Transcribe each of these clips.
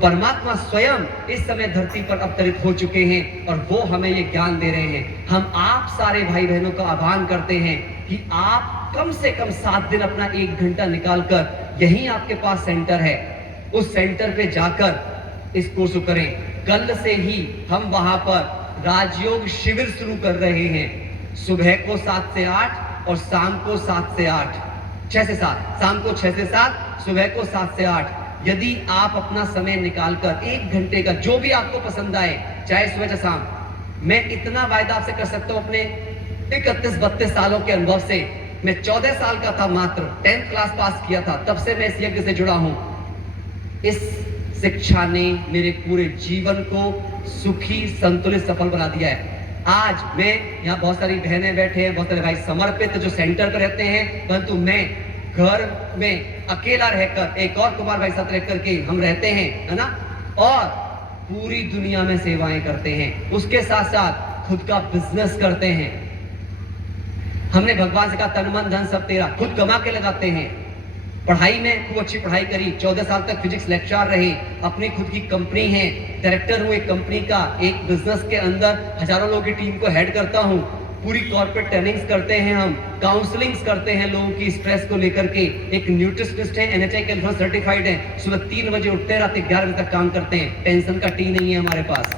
परमात्मा स्वयं इस समय धरती पर अवतरित हो चुके हैं और वो हमें ये ज्ञान दे रहे हैं। हम आप सारे भाई बहनों का आह्वान करते हैं कि आप कम से कम 7 दिन अपना 1 घंटा निकालकर, यहीं आपके पास सेंटर है, उस सेंटर पे जाकर इस कोर्स को करें। कल से ही हम वहां पर राजयोग शिविर शुरू कर रहे हैं। सुबह को 7 से 8 और शाम को 7 से 8, 6 से 7, शाम को 6 से 7, सुबह को 7 से 8। यदि आप अपना समय निकालकर 1 घंटे का, जो भी आपको पसंद आए, चाहे सुबह चाहे शाम, मैं इतना वायदा आपसे कर सकता हूं अपने 31-32 सालों के अनुभव से। मैं 14 साल का था मात्र, 10th क्लास पास किया था, तब से मैं इस यज्ञ से जुड़ा हूं। इस शिक्षा ने मेरे पूरे जीवन को सुखी, संतुलित, सफल बना दिया है। आज मैं यहाँ, बहुत सारी बहनें बैठे हैं, बहुत सारे भाई समर्पित जो सेंटर पर रहते हैं, परंतु मैं घर में अकेला रहकर, एक और कुमार भाई साथ रहकर के हम रहते हैं, है ना, और पूरी दुनिया में सेवाएं करते हैं। उसके साथ साथ खुद का बिजनेस करते हैं। हमने भगवान से कहा तन मन धन सब तेरा, खुद कमा के लगाते हैं। पढ़ाई में खूब अच्छी पढ़ाई करी, 14 साल तक फिजिक्स लेक्चरर रहे, अपनी खुद की कंपनी है, डायरेक्टर हूँ एक कंपनी का, एक बिजनेस के अंदर हजारों लोगों की टीम को हेड करता हूँ। पूरी कॉर्पोरेट ट्रेनिंग्स करते हैं, हम काउंसलिंग्स करते हैं लोगों की स्ट्रेस को लेकर के। एक न्यूट्रिशनिस्ट है, NHI कैलिफोर्निया सर्टिफाइड है, सुबह 3 बजे उठते हैं, रात 11 बजे तक काम करते हैं। पेंशन का टी नहीं है हमारे पास।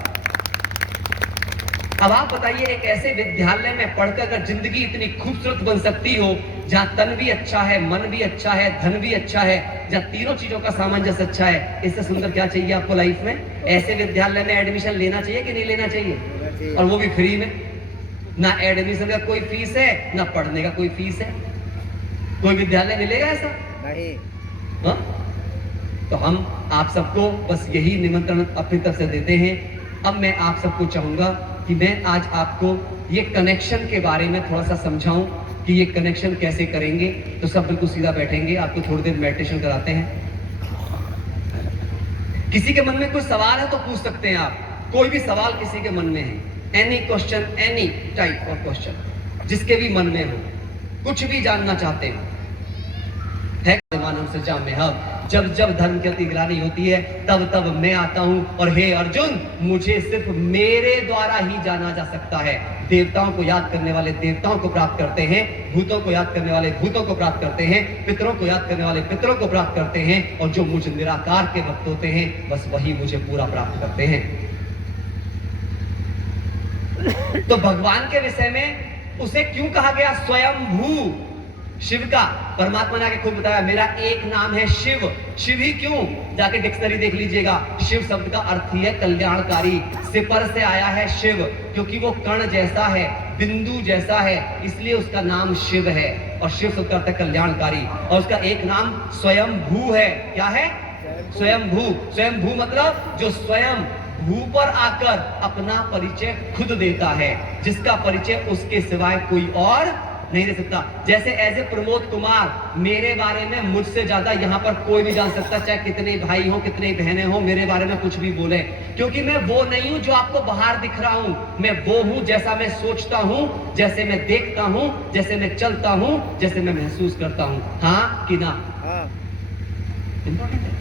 अब आप बताइए, एक ऐसे विद्यालय में पढ़कर अगर जिंदगी इतनी खूबसूरत बन सकती हो, जहां तन भी अच्छा है, मन भी अच्छा है, धन भी अच्छा है, जहां तीनों चीजों का सामंजस्य अच्छा है, इससे सुंदर क्या चाहिए आपको लाइफ में? ऐसे विद्यालय में एडमिशन लेना चाहिए कि नहीं लेना चाहिए? और वो भी फ्री में। ना एडमिशन का कोई फीस है, ना पढ़ने का कोई फीस है। कोई विद्यालय मिलेगा ऐसा? नहीं। हाँ? तो हम आप सबको बस यही निमंत्रण अपनी तरफ से देते हैं। अब मैं आप सबको चाहूंगा कि मैं आज आपको ये कनेक्शन के बारे में थोड़ा सा समझाऊं कि ये कनेक्शन कैसे करेंगे। तो सब बिल्कुल सीधा बैठेंगे, आपको थोड़ी देर मेडिटेशन कराते हैं। किसी के मन में कोई सवाल है तो पूछ सकते हैं आप, कोई भी सवाल किसी के मन में है, any question, any type of question, जिसके भी मन में हो, कुछ भी जानना चाहते हैं। मानव सजा में हम जब जब धर्म की अतिग्रानी होती है, तब तब मैं आता हूं, और हे अर्जुन, मुझे सिर्फ मेरे द्वारा ही जाना जा सकता है। देवताओं को याद करने वाले देवताओं को प्राप्त करते हैं, भूतों को याद करने वाले भूतों को प्राप्त करते हैं, पितरों को याद करने वाले पितरों को प्राप्त करते हैं, और जो मुझ निराकार के भक्त होते हैं, बस वही मुझे पूरा प्राप्त करते हैं। तो भगवान के विषय में उसे क्यों कहा गया स्वयंभू? शिव का, परमात्मा ने आके खुद बताया, मेरा एक नाम है शिव। शिव ही क्यों? जाके डिक्शनरी देख लीजिएगा। शिव शब्द का अर्थ ही है कल्याणकारी। सिपर से आया है शिव, क्योंकि वो कण जैसा है, बिंदु जैसा है, इसलिए उसका नाम शिव है। और शिव शब्द का अर्थ है कल्याणकारी, और उसका एक नाम स्वयंभू है। क्या है? स्वयंभू। स्वयंभू मतलब जो स्वयं भू पर आकर अपना परिचय खुद देता है, जिसका परिचय उसके सिवाय कोई और नहीं दे सकता। जैसे एज ए प्रमोद कुमार, मेरे बारे में मुझसे ज्यादा यहाँ पर कोई नहीं जान सकता, चाहे कितने भाई हो, कितने बहनें हो, मेरे बारे में कुछ भी बोले, क्योंकि मैं वो नहीं हूं जो आपको बाहर दिख रहा हूं। मैं वो हूं जैसा मैं सोचता हूं, जैसे मैं देखता हूं, जैसे मैं चलता हूं, जैसे मैं महसूस करता हूं। हाँ कि ना? इंपॉर्टेंट है।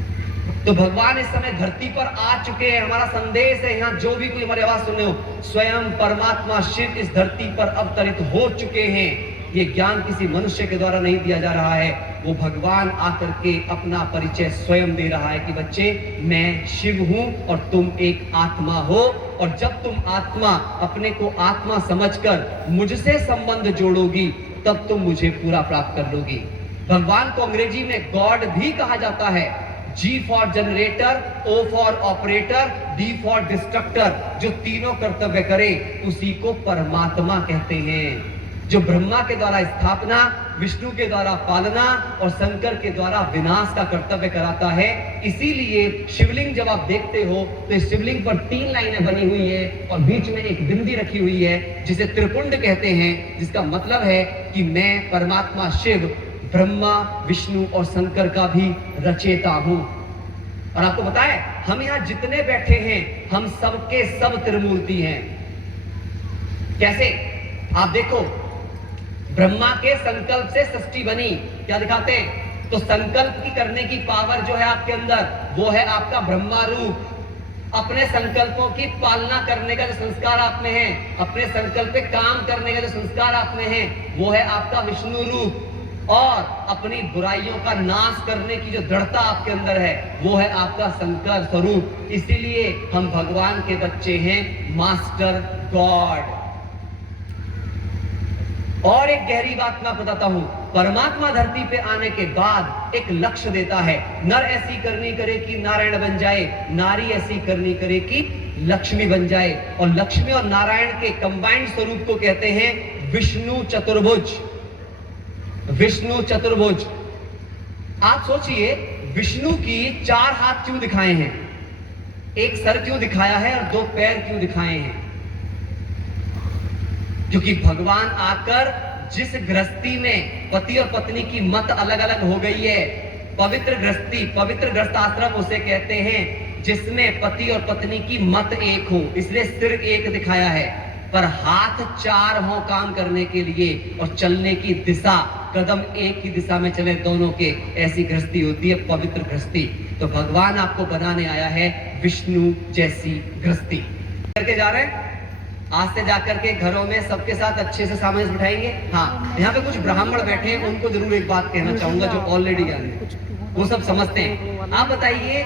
तो भगवान इस समय धरती पर आ चुके हैं। हमारा संदेश है, यहाँ जो भी कोई हमारी आवाज सुन रहे हो, स्वयं परमात्मा शिव इस धरती पर अवतरित हो चुके हैं। ये ज्ञान किसी मनुष्य के द्वारा नहीं दिया जा रहा है, वो भगवान आकर के अपना परिचय स्वयं दे रहा है कि बच्चे, मैं शिव हूं और तुम एक आत्मा हो, और जब तुम आत्मा, अपने को आत्मा समझकर मुझसे संबंध जोड़ोगी, तब तुम मुझे पूरा प्राप्त कर लोगी। भगवान को अंग्रेजी में गॉड भी कहा जाता है। G for generator, O for operator, D for destructor. जो तीनों कर्तव्य करे उसी को परमात्मा कहते हैं। जो ब्रह्मा के द्वारा स्थापना, विष्णु के द्वारा पालना और शंकर के द्वारा विनाश का कर्तव्य कराता है। इसीलिए शिवलिंग जब आप देखते हो तो इस शिवलिंग पर 3 लाइनें बनी हुई है और बीच में एक बिंदी रखी हुई है, जिसे त्रिपुंड कहते हैं, जिसका मतलब है कि मैं परमात्मा शिव ब्रह्मा, विष्णु और शंकर का भी रचयिता हूं। और आपको बताएं, हम यहां जितने बैठे हैं, हम सबके सब त्रिमूर्ति हैं। कैसे? आप देखो, ब्रह्मा के संकल्प से सृष्टि बनी। क्या दिखाते हैं? तो संकल्प की करने की पावर जो है आपके अंदर, वो है आपका ब्रह्मा रूप। अपने संकल्पों की पालना करने का जो संस्कार आप में है, अपने संकल्प पे काम करने का जो संस्कार आप में है, वो है आपका विष्णु रूप। और अपनी बुराइयों का नाश करने की जो दृढ़ता आपके अंदर है, वो है आपका शंकर स्वरूप। इसीलिए हम भगवान के बच्चे हैं, मास्टर गॉड। और एक गहरी बात मैं बताता हूं, परमात्मा धरती पे आने के बाद एक लक्ष्य देता है। नर ऐसी करनी करे कि नारायण बन जाए, नारी ऐसी करनी करे कि लक्ष्मी बन जाए। और लक्ष्मी और नारायण के कंबाइंड स्वरूप को कहते हैं विष्णु चतुर्भुज। विष्णु चतुर्भुज। आप सोचिए, विष्णु की 4 हाथ क्यों दिखाए हैं, एक सर क्यों दिखाया है और 2 पैर क्यों दिखाए हैं? क्योंकि भगवान आकर जिस गृहस्थी में पति और पत्नी की मत अलग अलग हो गई है, पवित्र गृहस्थी, पवित्र गृहस्थाश्रम उसे कहते हैं जिसमें पति और पत्नी की मत एक हो, इसलिए सिर एक दिखाया है, पर हाथ 4 हो काम करने के लिए, और चलने की दिशा, कदम एक ही दिशा में चले दोनों के, ऐसी गृहस्थी होती है पवित्र गृहस्थी। तो भगवान आपको बनाने आया है विष्णु जैसी गृहस्थी। करके जा रहे हैं, आज से जाकर के घरों में सबके साथ अच्छे से सामंजस्य बिठाएंगे। हाँ, यहाँ पे कुछ ब्राह्मण बैठे हैं, उनको जरूर एक बात कहना चाहूंगा जो ऑलरेडी ज्ञान है, वो सब समझते हैं। आप बताइए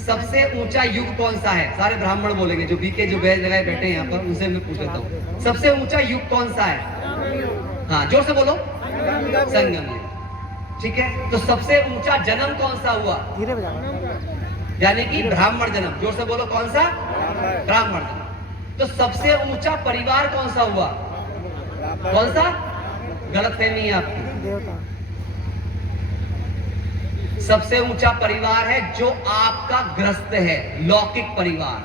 सबसे ऊंचा युग कौन सा है? सारे ब्राह्मण बोलेंगे, जो बीके जो बैज लगाए बैठे हैं यहाँ पर, उनसे मैं पूछ लेता हूँ, सबसे ऊंचा युग कौन सा है? हाँ, जोर से बोलो। संगम युग। ठीक है, तो सबसे ऊंचा जन्म कौन सा हुआ? यानी कि ब्राह्मण जन्म। जोर से बोलो, कौन सा? ब्राह्मण जन्म। तो सबसे ऊंचा परिवार कौन सा हुआ? कौन सा? गलतफहमी है आपकी। सबसे ऊंचा परिवार है जो आपका ग्रस्त है, लौकिक परिवार।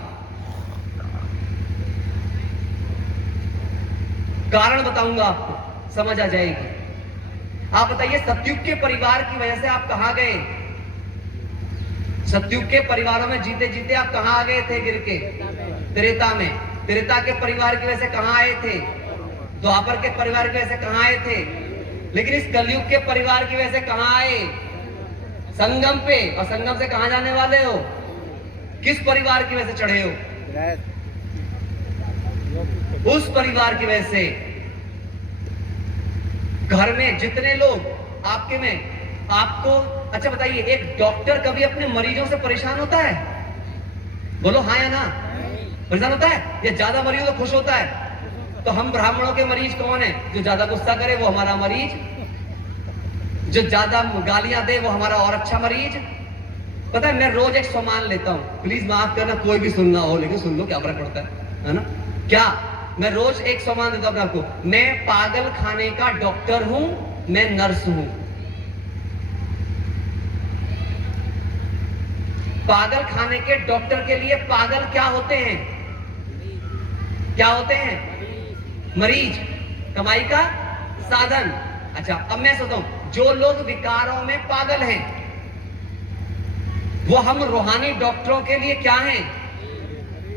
कारण बताऊंगा आपको, समझ आ जाएगी। आप बताइए, सतयुग के परिवार की वजह से आप कहां गए? सतयुग के परिवारों में जीते जीते आप कहां आ गए थे? गिर के त्रेता में। त्रेता के परिवार की वजह से कहां आए थे? द्वापर के परिवार की वजह से कहां आए थे? लेकिन इस कलयुग के परिवार की वजह से कहां आए? संगम पे। और संगम से कहां जाने वाले हो? किस परिवार की वजह से चढ़े हो? उस परिवार की वजह से। घर में जितने लोग आपके में, आपको अच्छा बताइए, एक डॉक्टर कभी अपने मरीजों से परेशान होता है? बोलो हाँ या ना। परेशान होता है या ज्यादा मरीज तो खुश होता है? तो हम ब्राह्मणों के मरीज कौन है? जो ज्यादा गुस्सा करे वो हमारा मरीज, जो ज्यादा गालियां दे वो हमारा और अच्छा मरीज। पता है, मैं रोज एक सामान लेता हूं, प्लीज माफ करना कोई भी सुनना हो, लेकिन सुन लो, क्या फर्क पड़ता है ना? क्या मैं रोज एक सामान देता हूं आपको? मैं पागल खाने का डॉक्टर हूं, मैं नर्स हूं। पागल खाने के डॉक्टर के लिए पागल क्या होते हैं? क्या होते हैं? मरीज, कमाई का साधन। अच्छा, अब मैं सोचता हूं, जो लोग विकारों में पागल हैं, वो हम रूहानी डॉक्टरों के लिए क्या हैं?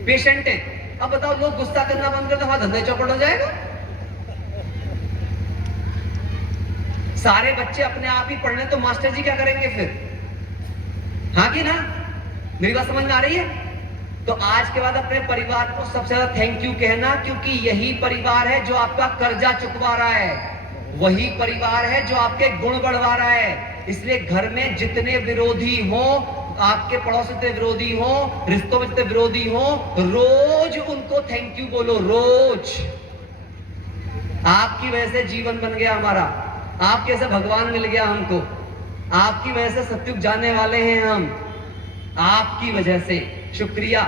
पेशेंट हैं। अब बताओ, लोग गुस्सा करना बंद कर दो, हमारा धंधा चौपट हो जाएगा। सारे बच्चे अपने आप ही पढ़ने, तो मास्टर जी क्या करेंगे फिर? हाँ कि ना? मेरी बात समझ में आ रही है? तो आज के बाद अपने परिवार को सबसे ज्यादा थैंक यू कहना, क्योंकि यही परिवार है जो आपका कर्जा चुकवा रहा है, वही परिवार है जो आपके गुण बढ़वा रहा है। इसलिए घर में जितने विरोधी हो, आपके पड़ोस से विरोधी हो, रिश्तों में जितने विरोधी हो, रोज उनको थैंक यू बोलो। रोज। आपकी वजह से जीवन बन गया हमारा, आपके से भगवान मिल गया हमको, आपकी वजह से सतयुग जाने वाले हैं हम, आपकी वजह से। शुक्रिया।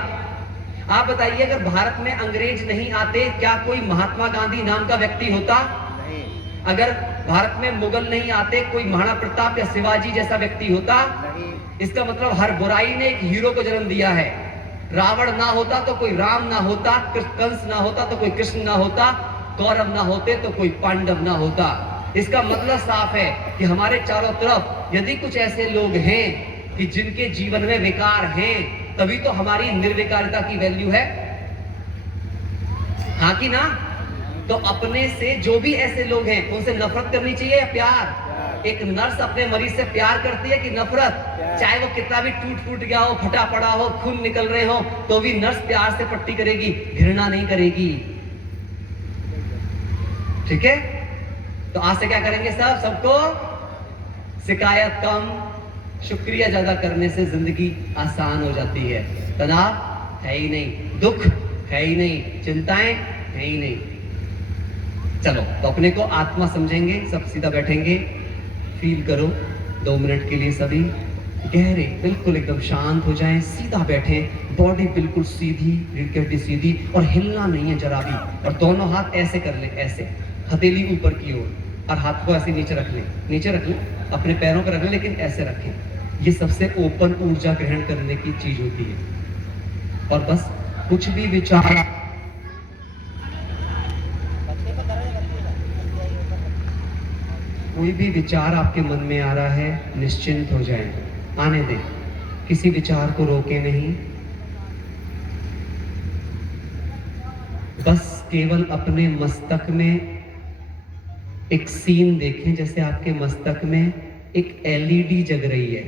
आप बताइए, अगर भारत में अंग्रेज नहीं आते, क्या कोई महात्मा गांधी नाम का व्यक्ति होता? नहीं। अगर भारत में मुगल नहीं आते, कोई महाराणा प्रताप या शिवाजी जैसा व्यक्ति होता? नहीं। इसका मतलब हर बुराई ने एक हीरो को जन्म दिया है। रावण ना होता तो कोई राम ना होता, कंस ना होता तो कोई कृष्ण ना होता, कौरव ना होते तो कोई पांडव ना होता। इसका मतलब साफ है कि हमारे चारों तरफ यदि कुछ ऐसे लोग हैं कि जिनके जीवन में विकार हैं, तभी तो हमारी निर्विकारिता की वैल्यू है। हाँ कि ना? तो अपने से जो भी ऐसे लोग हैं, उनसे नफरत करनी चाहिए या प्यार? एक नर्स अपने मरीज से प्यार करती है कि नफरत? चाहे वो कितना भी टूट फूट गया हो, फटा पड़ा हो, खून निकल रहे हो, तो भी नर्स प्यार से पट्टी करेगी, घृणा नहीं करेगी। ठीक है? तो आज से क्या करेंगे सबको शिकायत कम, शुक्रिया ज्यादा करने से जिंदगी आसान हो जाती है। तनाव है ही नहीं, दुख है ही नहीं, चिंताएं है ही नहीं। चलो तो अपने को आत्मा समझेंगे, सब सीधा बैठेंगे, फील करो 2 मिनट के लिए सभी गहरे, बिल्कुल एकदम शांत हो जाएं, सीधा बैठें, बॉडी बिल्कुल सीधी, रीढ़ की हड्डी सीधी, और हिलना नहीं है जरा भी। और दोनों हाथ ऐसे कर लें, ऐसे हथेली ऊपर की ओर, और हाथ को ऐसे नीचे रख लें, नीचे रख लें, अपने पैरों पर रख लें, लेकिन ऐसे रखें। ये सबसे ओपन ऊर्जा ग्रहण करने की चीज होती है। और बस कुछ भी विचार, कोई भी विचार आपके मन में आ रहा है, निश्चिंत हो जाएं, आने दें, किसी विचार को रोके नहीं। बस केवल अपने मस्तक में एक सीन देखें, जैसे आपके मस्तक में एक एलईडी जग रही है,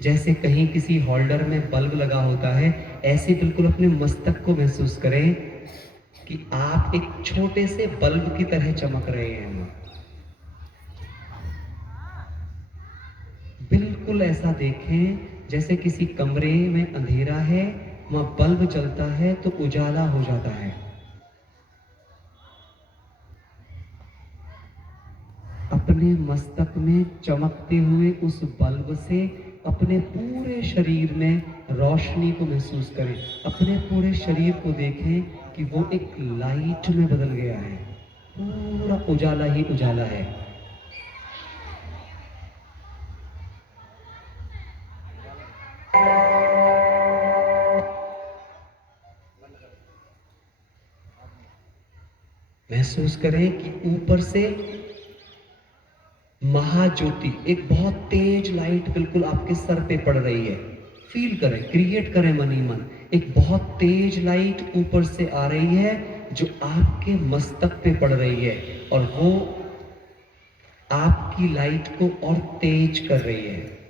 जैसे कहीं किसी होल्डर में बल्ब लगा होता है, ऐसे बिल्कुल अपने मस्तक को महसूस करें कि आप एक छोटे से बल्ब की तरह चमक रहे हैं। बिल्कुल ऐसा देखें जैसे किसी कमरे में अंधेरा है, वहां बल्ब चलता है तो उजाला हो जाता है। अपने मस्तक में चमकते हुए उस बल्ब से अपने पूरे शरीर में रोशनी को महसूस करें। अपने पूरे शरीर को देखें कि वो एक लाइट में बदल गया है, पूरा उजाला ही उजाला है। महसूस करें कि ऊपर से महाज्योति, एक बहुत तेज लाइट बिल्कुल आपके सर पे पड़ रही है। फील करें, क्रिएट करें मन ही मन, एक बहुत तेज लाइट ऊपर से आ रही है जो आपके मस्तक पे पड़ रही है, और वो आपकी लाइट को और तेज कर रही है।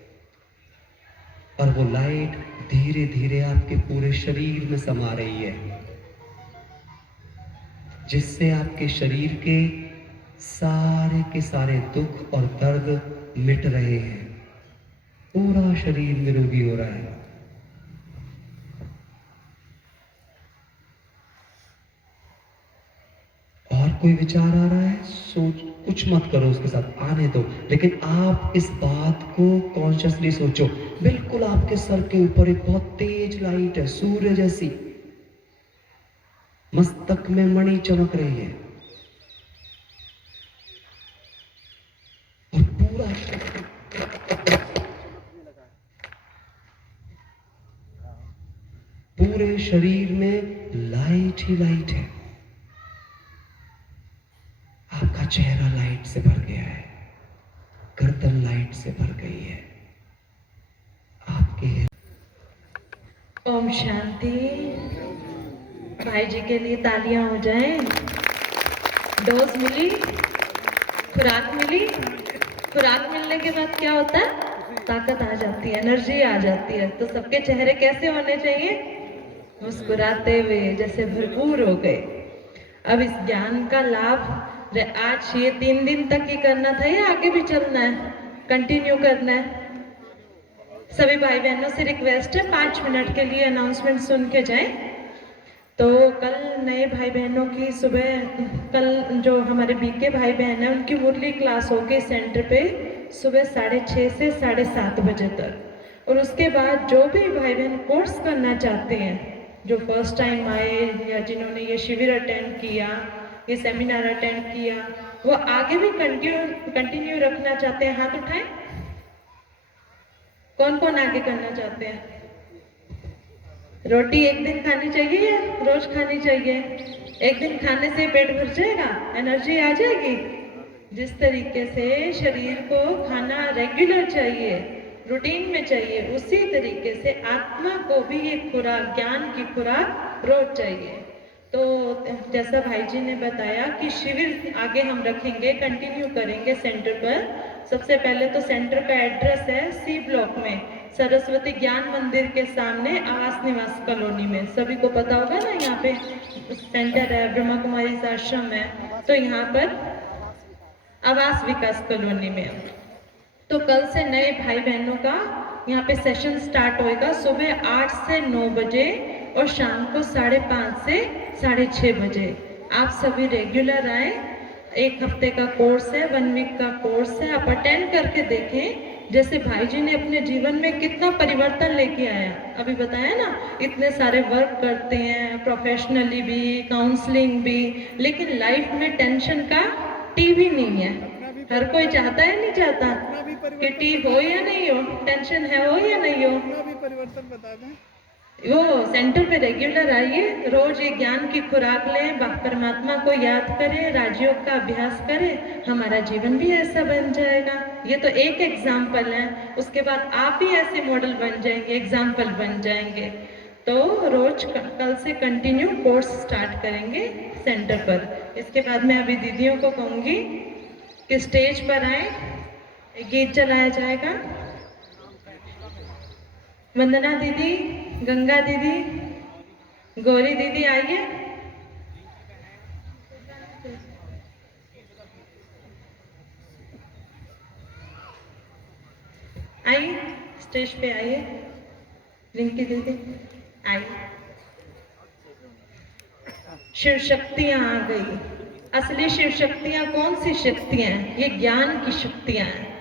और वो लाइट धीरे धीरे आपके पूरे शरीर में समा रही है, जिससे आपके शरीर के सारे दुख और दर्द मिट रहे हैं। पूरा शरीर निरोगी हो रहा है। और कोई विचार आ रहा है, सोच, कुछ मत करो उसके साथ, आने दो, लेकिन आप इस बात को कॉन्शियसली सोचो। बिल्कुल आपके सर के ऊपर एक बहुत तेज लाइट है, सूर्य जैसी, मस्तक में मणि चमक रही है, और पूरे शरीर में लाइट ही लाइट है। आपका चेहरा लाइट से भर गया है, गर्दन लाइट से भर गई है। आपके ओम शांति। भाई जी के लिए तालियां हो जाएं। डोज मिली, खुराक मिली। खुराक मिलने के बाद क्या होता है? ताकत आ जाती है, एनर्जी आ जाती है। तो सबके चेहरे कैसे होने चाहिए? मुस्कुराते हुए, जैसे भरपूर हो गए। अब इस ज्ञान का लाभ आज ये 3 दिन तक ही करना था या आगे भी चलना है, कंटिन्यू करना है? सभी भाई बहनों से रिक्वेस्ट है 5 मिनट के लिए अनाउंसमेंट सुन के जाएं। तो कल नए भाई बहनों की सुबह, कल जो हमारे बीके भाई बहन हैं उनकी मुरली क्लास होगी सेंटर पे सुबह 6:30 से 7:30 बजे तक। और उसके बाद जो भी भाई बहन कोर्स करना चाहते हैं, जो फर्स्ट टाइम आए या जिन्होंने ये शिविर अटेंड किया, ये सेमिनार अटेंड किया, वो आगे भी कंटिन्यू रखना चाहते हैं, हाथ उठाएं। कौन कौन आगे करना चाहते हैं? रोटी एक दिन खानी चाहिए या रोज खानी चाहिए? एक दिन खाने से पेट भर जाएगा, एनर्जी आ जाएगी। जिस तरीके से शरीर को खाना रेगुलर चाहिए, रूटीन में चाहिए, उसी तरीके से आत्मा को भी ये खुराक, ज्ञान की खुराक रोज चाहिए। तो जैसा भाई जी ने बताया कि शिविर आगे हम रखेंगे, कंटिन्यू करेंगे सेंटर पर। सबसे पहले तो सेंटर का एड्रेस है सी ब्लॉक में, सरस्वती ज्ञान मंदिर के सामने आवास निवास कॉलोनी में। सभी को पता होगा ना, यहाँ पे सेंटर है, ब्रह्मा कुमारी आश्रम है, तो यहाँ पर आवास विकास कॉलोनी में। तो कल से नए भाई बहनों का यहाँ पे सेशन स्टार्ट होएगा सुबह 8 से 9 बजे और शाम को 5:30 से 6:30 बजे। आप सभी रेगुलर आए। एक हफ्ते का कोर्स है, 1 वीक का कोर्स है। आप अटेंड करके देखें जैसे भाई जी ने अपने जीवन में कितना परिवर्तन लेके आया। अभी बताया ना, इतने सारे वर्क करते हैं, प्रोफेशनली भी, काउंसलिंग भी, लेकिन लाइफ में टेंशन का टी भी नहीं है। हर कोई चाहता है, नहीं चाहता कि टी हो या नहीं हो, टेंशन है हो या नहीं हो। परिवर्तन बता दें। वो सेंटर पे रेगुलर आइए, रोज ये ज्ञान की खुराक लें, परमात्मा को याद करें, राजयोग का अभ्यास करें, हमारा जीवन भी ऐसा बन जाएगा। ये तो एक एग्जाम्पल है, उसके बाद आप भी ऐसे मॉडल बन जाएंगे, एग्जाम्पल बन जाएंगे। तो रोज कल से कंटिन्यू कोर्स स्टार्ट करेंगे सेंटर पर। इसके बाद मैं अभी दीदियों को कहूँगी कि स्टेज पर आए, एक गीत चलाया जाएगा। वंदना दीदी, गंगा दीदी, गौरी दीदी आइए। आइए स्टेज पे आइए। रिंकी दीदी आइए। शिव शक्तियां आ गई। असली शिव शक्तियां कौन सी शक्तियां हैं? ये ज्ञान की शक्तियां हैं।